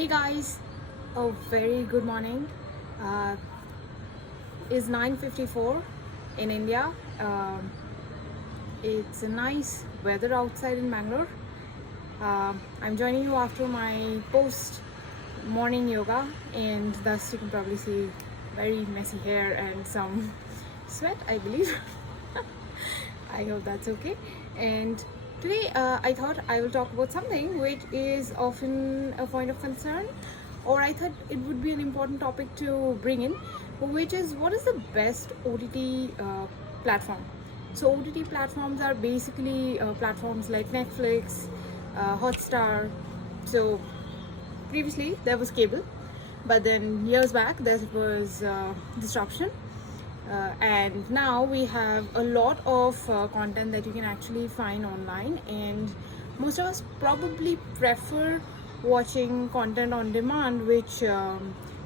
Hey guys, a very good morning. Uh, it's 9:54 in India. It's a nice weather outside in Bangalore. I'm joining you after my post morning yoga, and thus you can probably see very messy hair and some sweat, I believe. I hope that's okay. And today I thought I will talk about something which is often a point of concern, or I thought it would be an important topic to bring in, which is what is the best OTT platform. So OTT platforms are basically platforms like Netflix, Hotstar. So previously there was cable, but then years back there was disruption, and now we have a lot of content that you can actually find online, and most of us probably prefer watching content on demand, which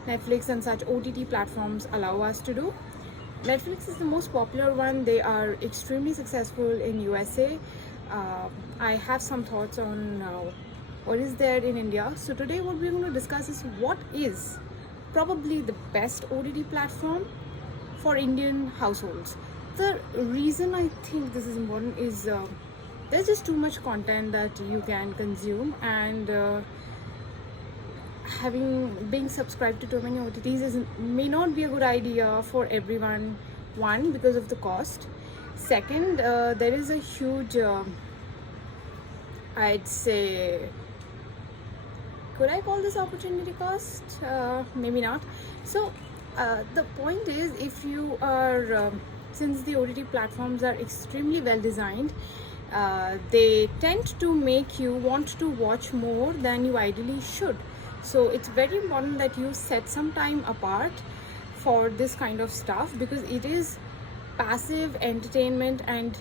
Netflix and such OTT platforms allow us to do. Netflix is the most popular one. They are extremely successful in USA. I have some thoughts on what is there in India. So today what we're going to discuss is what is probably the best OTT platform for Indian households. The reason I think this is important is there's just too much content that you can consume, and being subscribed to too many OTTs may not be a good idea for everyone. One, because of the cost. Second, there is a huge, I'd say, could I call this opportunity cost? Maybe not. So the point is, if you are, since the OTT platforms are extremely well designed, they tend to make you want to watch more than you ideally should. So it's very important that you set some time apart for this kind of stuff, because it is passive entertainment, and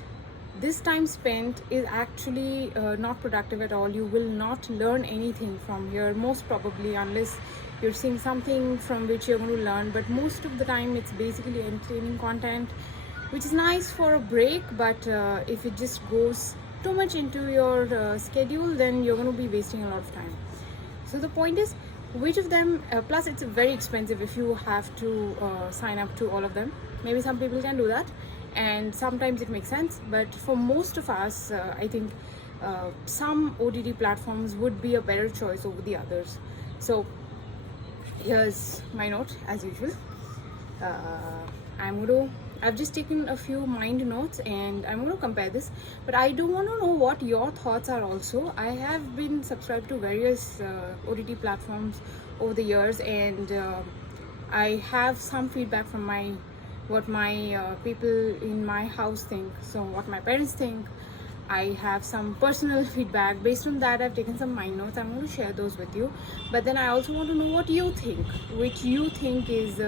this time spent is actually not productive at all. You will not learn anything from here, most probably, unless you're seeing something from which you're going to learn. But most of the time it's basically entertaining content, which is nice for a break, but if it just goes too much into your schedule, then you're going to be wasting a lot of time. So the point is, which of them, plus it's very expensive if you have to sign up to all of them. Maybe some people can do that, and sometimes it makes sense, but for most of us, I think some OTT platforms would be a better choice over the others. So here's my note as usual. I've just taken a few mind notes, and I'm going to compare this, but I do want to know what your thoughts are also. I have been subscribed to various OTT platforms over the years, and I have some feedback from what my people in my house think, so what my parents think. I have some personal feedback. Based on that, I've taken some mind notes. I'm going to share those with you. But then I also want to know what you think, which you think is,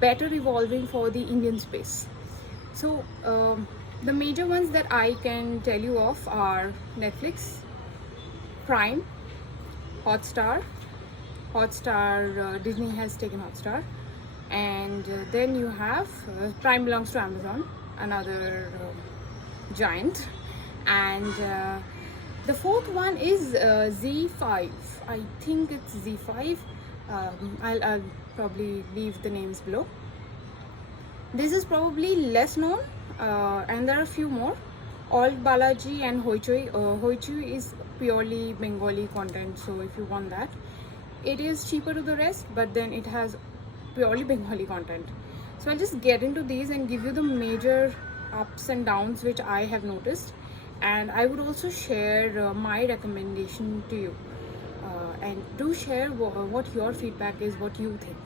better evolving for the Indian space. So the major ones that I can tell you of are Netflix, Prime, Hotstar. Disney has taken Hotstar, and then you have Prime belongs to Amazon, another giant, and the fourth one is Z5. I think it's Z5. I'll probably leave the names below. This is probably less known, and there are a few more. ALTBalaji and Hoichoi. Hoichoi is purely Bengali content, so if you want that, it is cheaper to the rest, but then it has purely Bengali content. So I'll just get into these and give you the major ups and downs which I have noticed, and I would also share my recommendation to you. And do share what your feedback is, what you think.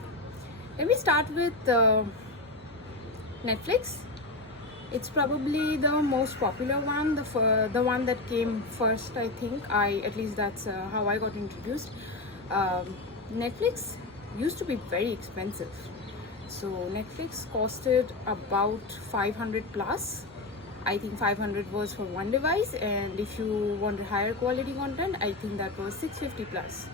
Let me start with Netflix. It's probably the most popular one, the one that came first, I think. At least that's how I got introduced. Netflix used to be very expensive. So Netflix costed about 500 plus. I think 500 was for one device, and if you wanted higher quality content, I think that was 650 plus.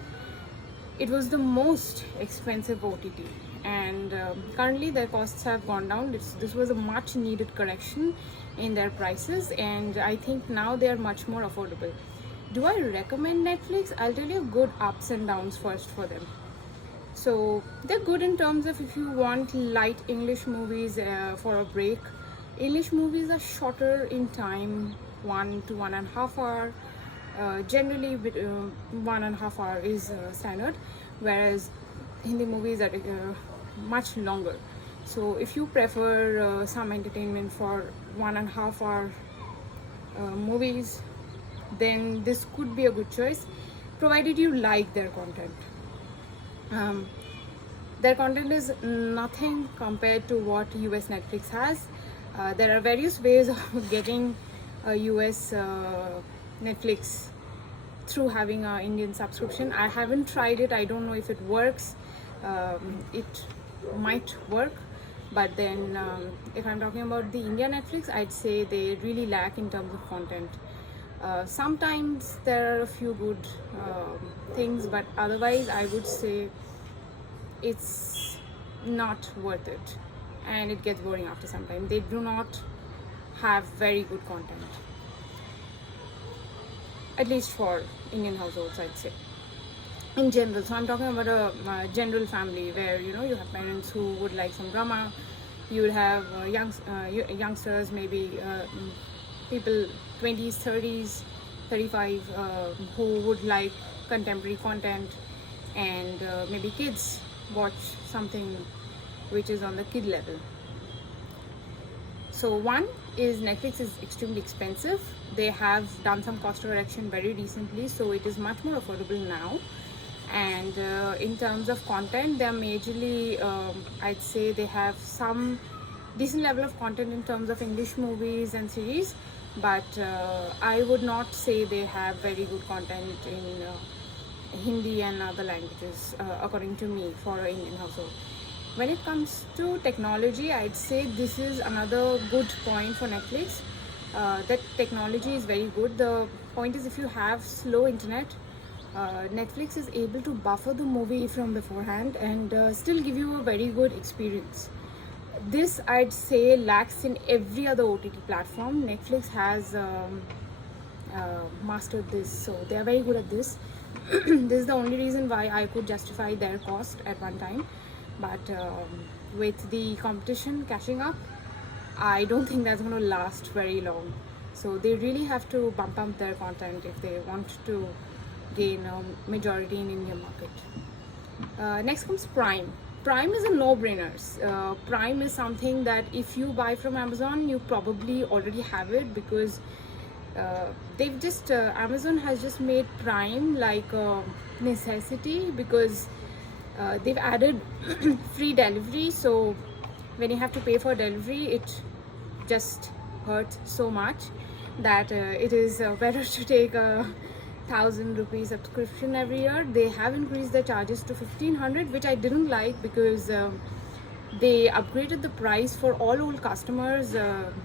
It was the most expensive OTT, and currently their costs have gone down. This was a much needed correction in their prices, and I think now they are much more affordable. Do I recommend Netflix? I'll tell you good ups and downs first for them. So they're good in terms of if you want light English movies for a break. English movies are shorter in time, 1 to 1.5 hour. Generally, 1.5 hour is standard, whereas Hindi movies are much longer. So if you prefer some entertainment for 1.5 hour movies, then this could be a good choice, provided you like their content. Their content is nothing compared to what US Netflix has. There are various ways of getting a US Netflix through having an Indian subscription. I haven't tried it. I don't know if it works. It might work, but then if I'm talking about the India Netflix, I'd say they really lack in terms of content. Sometimes there are a few good things, but otherwise I would say it's not worth it, and it gets boring after some time. They do not have very good content, at least for Indian households, I'd say, in general. So I'm talking about a general family where you have parents who would like some drama. You would have youngsters, maybe people 20s, 30s, 35 who would like contemporary content, and maybe kids watch something which is on the kid level. So one is Netflix is extremely expensive. They have done some cost reduction very recently, so it is much more affordable now. And in terms of content, they're majorly, I'd say they have some decent level of content in terms of English movies and series, but I would not say they have very good content in Hindi and other languages, according to me, for an Indian household. When it comes to technology, I'd say this is another good point for Netflix. That technology is very good. The point is, if you have slow internet, Netflix is able to buffer the movie from beforehand and still give you a very good experience. This, I'd say, lacks in every other OTT platform. Netflix has mastered this, so they are very good at this. This is the only reason why I could justify their cost at one time, but with the competition catching up, I don't think that's going to last very long. So they really have to bump up their content if they want to gain a majority in Indian market. Next comes Prime. Prime is a no-brainer. Prime is something that if you buy from Amazon, you probably already have it, because they've just Amazon has just made Prime like a necessity, because they've added free delivery. So when you have to pay for delivery, it just hurts so much that it is better to take a 1,000 rupee subscription every year. They have increased the charges to 1,500, which I didn't like, because they upgraded the price for all old customers,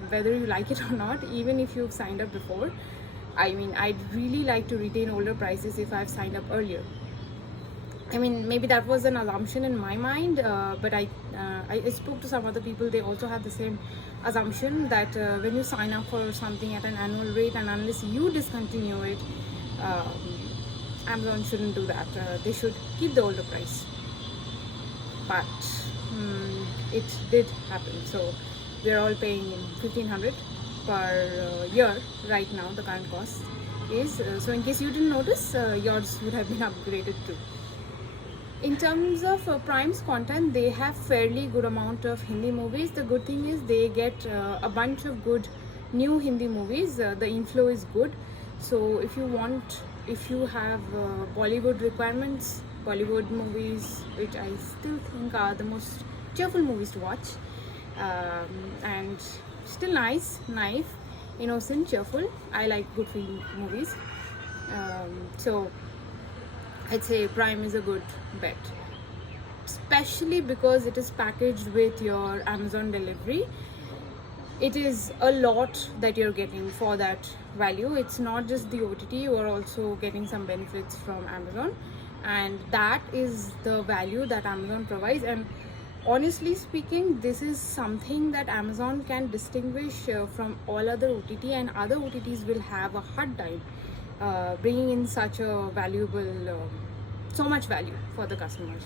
whether you like it or not, even if you've signed up before. I mean, I'd really like to retain older prices if I've signed up earlier. I mean, maybe that was an assumption in my mind, but I spoke to some other people. They also had the same assumption that when you sign up for something at an annual rate, and unless you discontinue it, Amazon shouldn't do that. They should keep the older price. But it did happen. So we're all paying 1,500 per year right now. The current cost is so. In case you didn't notice, yours would have been upgraded too. In terms of Prime's content, they have fairly good amount of Hindi movies. The good thing is they get a bunch of good new Hindi movies. The inflow is good. So if you have Bollywood requirements, Bollywood movies, which I still think are the most cheerful movies to watch, and still nice, naive, innocent, cheerful. I like good feeling movies. So I'd say Prime is a good bet, especially because it is packaged with your Amazon delivery. It is a lot that you're getting for that value. It's not just the OTT, you are also getting some benefits from Amazon, and that is the value that Amazon provides. And honestly speaking, this is something that Amazon can distinguish from all other OTT, and other OTTs will have a hard time bringing in such a valuable, so much value for the customers.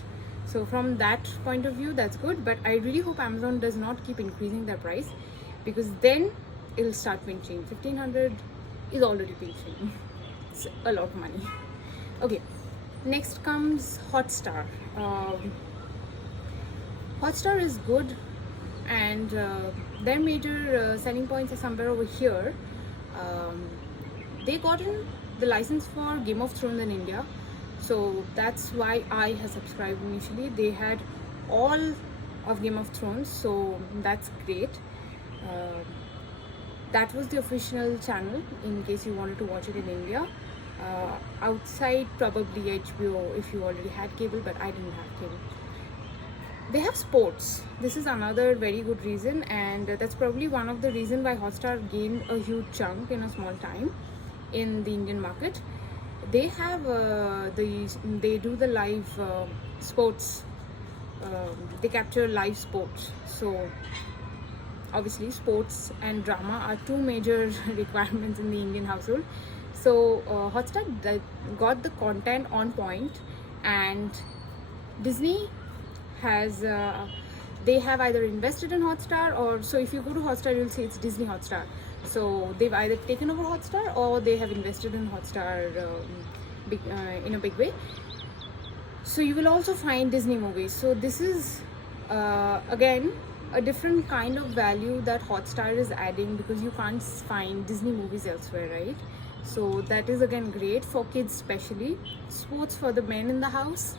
So from that point of view, that's good. But I really hope Amazon does not keep increasing their price, because then it'll start pinching. 1500 is already pinching. It's a lot of money. Okay, next comes Hotstar. Hotstar is good, and their major selling points are somewhere over here. They gotten the license for Game of Thrones in India, so that's why I have subscribed initially. They had all of Game of Thrones, so that's great. That was the official channel in case you wanted to watch it in India. Outside, probably HBO if you already had cable, but I didn't have cable. They have sports. This is another very good reason, and that's probably one of the reasons why Hotstar gained a huge chunk in a small time in the Indian market. They have they do the live sports. They capture live sports. So obviously, sports and drama are two major requirements in the Indian household. So Hotstar got the content on point, and Disney has they have either invested in Hotstar, or so if you go to Hotstar you'll see it's Disney Hotstar. So they've either taken over Hotstar or they have invested in Hotstar in a big way. So you will also find Disney movies. So this is again a different kind of value that Hotstar is adding, because you can't find Disney movies elsewhere, right? So that is again great for kids, especially. Sports for the men in the house.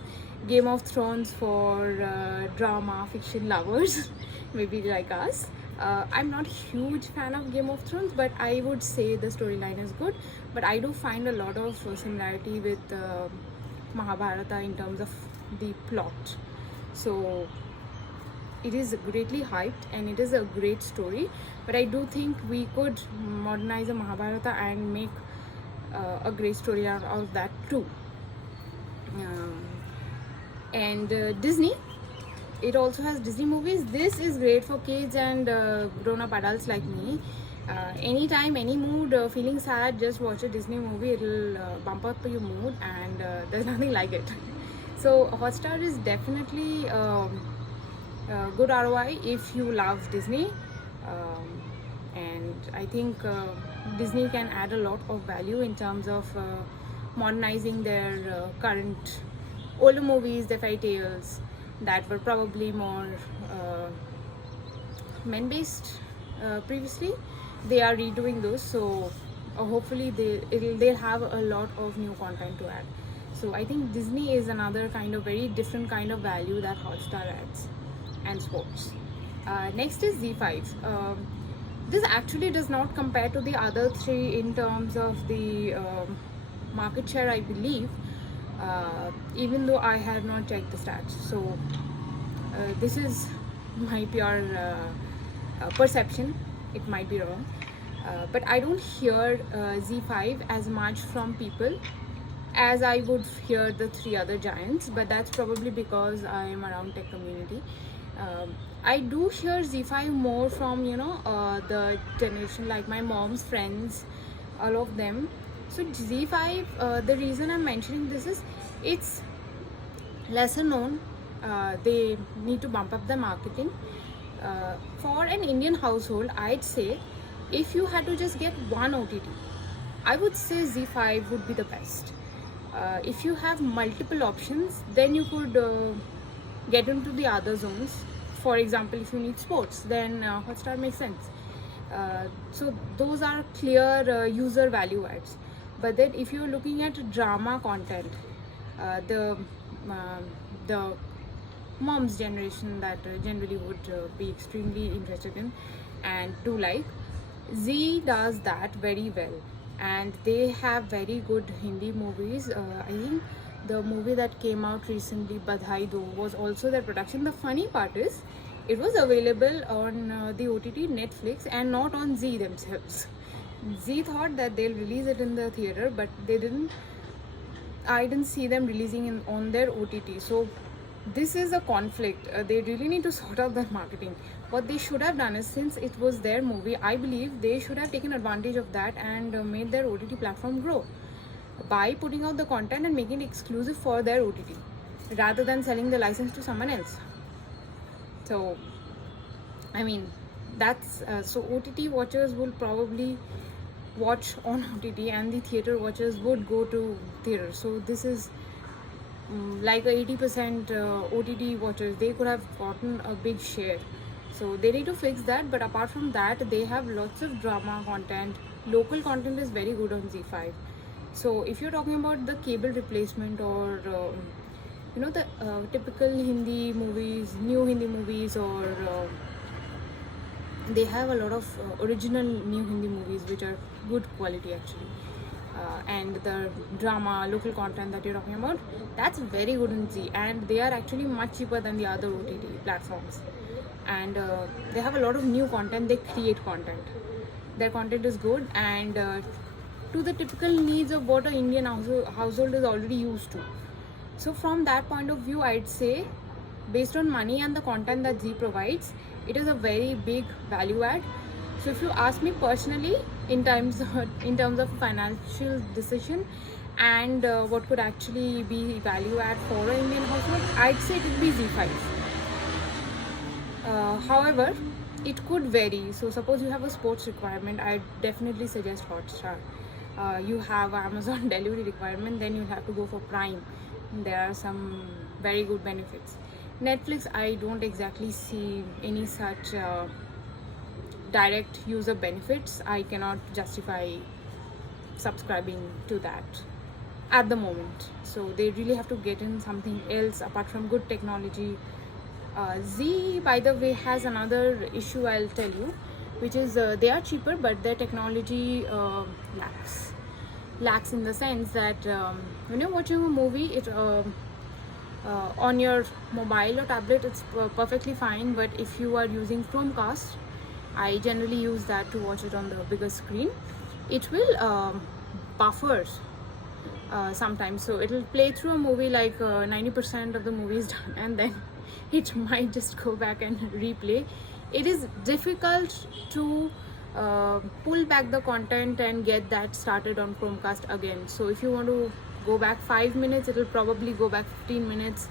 Game of Thrones for drama fiction lovers, maybe like us. I'm not a huge fan of Game of Thrones, but I would say the storyline is good. But I do find a lot of similarity with Mahabharata in terms of the plot. So it is greatly hyped and it is a great story. But I do think we could modernize the Mahabharata and make a great story out of that too. And Disney, it also has Disney movies. This is great for kids and grown-up adults like me. Anytime, any mood, feeling sad, just watch a Disney movie. It'll bump up your mood, and there's nothing like it. So Hotstar is definitely good ROI if you love Disney, and I think Disney can add a lot of value in terms of modernizing their current older movies, the fairy tales that were probably more men-based previously. They are redoing those, so hopefully they'll have a lot of new content to add. So I think Disney is another kind of very different kind of value that Hotstar adds, and sports. Next is Z5. This actually does not compare to the other three in terms of the market share, I believe. Even though I have not checked the stats, so this is my pure perception. It might be wrong, but I don't hear Z5 as much from people as I would hear the three other giants, but that's probably because I am around tech community. I do hear Z5 more from the generation like my mom's friends, all of them. So Z5, the reason I'm mentioning this is it's lesser known. They need to bump up the marketing. For an Indian household, I'd say if you had to just get one OTT, I would say Z5 would be the best. If you have multiple options, then you could get into the other zones. For example, if you need sports, then Hotstar makes sense. So those are clear user value adds. But then if you're looking at drama content, the mom's generation that generally would be extremely interested in and do like, Z does that very well, and they have very good Hindi movies. I think the movie that came out recently, Badhai Do, was also their production. The funny part is it was available on the OTT Netflix and not on Z themselves. Z thought that they'll release it in the theater, but they didn't. I didn't see them releasing on their OTT. So this is a conflict. They really need to sort out their marketing. What they should have done is, since it was their movie, I believe they should have taken advantage of that and made their OTT platform grow. by putting out the content and making it exclusive for their OTT rather than selling the license to someone else. So I mean, that's so OTT watchers will probably watch on OTT and the theater watchers would go to theater. So this is like a 80% OTT watchers, they could have gotten a big share. So they need to fix that. But apart from that, they have lots of drama content. Local content is very good on Z5. So if you're talking about the cable replacement or the typical Hindi movies, new Hindi movies, or they have a lot of original new Hindi movies which are good quality actually. And the drama, local content that you're talking about, that's very good in Z, and they are actually much cheaper than the other OTT platforms. And they have a lot of new content, they create content. Their content is good and to the typical needs of what an Indian household is already used to. So from that point of view, I'd say based on money and the content that Z provides, it is a very big value add. So if you ask me personally, in terms of financial decision and what could actually be value add for an Indian household, I'd say it would be Z5. However, it could vary. So suppose you have a sports requirement, I'd definitely suggest Hotstar. You have Amazon delivery requirement, then you have to go for Prime. There are some very good benefits. Netflix, I don't exactly see any such direct user benefits. I cannot justify subscribing to that at the moment. So they really have to get in something else apart from good technology. Z, by the way, has another issue I'll tell you, which is they are cheaper, but their technology lacks in the sense that when you're watching a movie, it on your mobile or tablet, it's perfectly fine. But if you are using Chromecast, I generally use that to watch it on the bigger screen, it will buffer sometimes. So it will play through a movie like 90% of the movie is done, and then it might just go back and replay. It is difficult to pull back the content and get that started on Chromecast again. So if you want to go back 5 minutes, it will probably go back 15 minutes.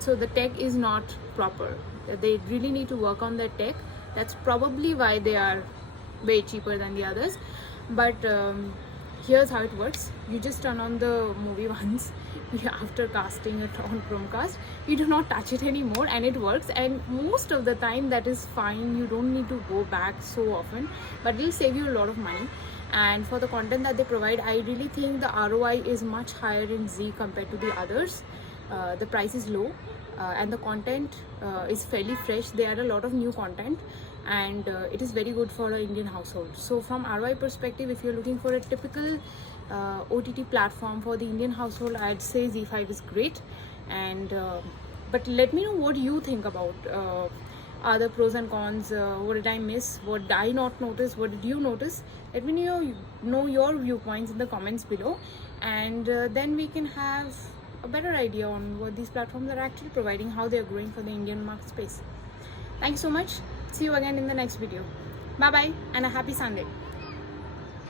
So the tech is not proper. They really need to work on their tech. That's probably why they are way cheaper than the others. But here's how it works. You just turn on the movie once after casting it on Chromecast. You do not touch it anymore and it works, and most of the time that is fine. You don't need to go back so often, but it will save you a lot of money. And for the content that they provide, I really think the ROI is much higher in Z compared to the others. The price is low and the content is fairly fresh. There are a lot of new content, and it is very good for an Indian household. So from ROI perspective, if you're looking for a typical OTT platform for the Indian household, I'd say Z5 is great. And but let me know what you think about are the pros and cons. What did I miss? What did I not notice? What did you notice? Let me know your viewpoints in the comments below, and then we can have a better idea on what these platforms are actually providing, how they are growing for the Indian market space. Thank you so much. See you again in the next video. Bye bye and a happy Sunday.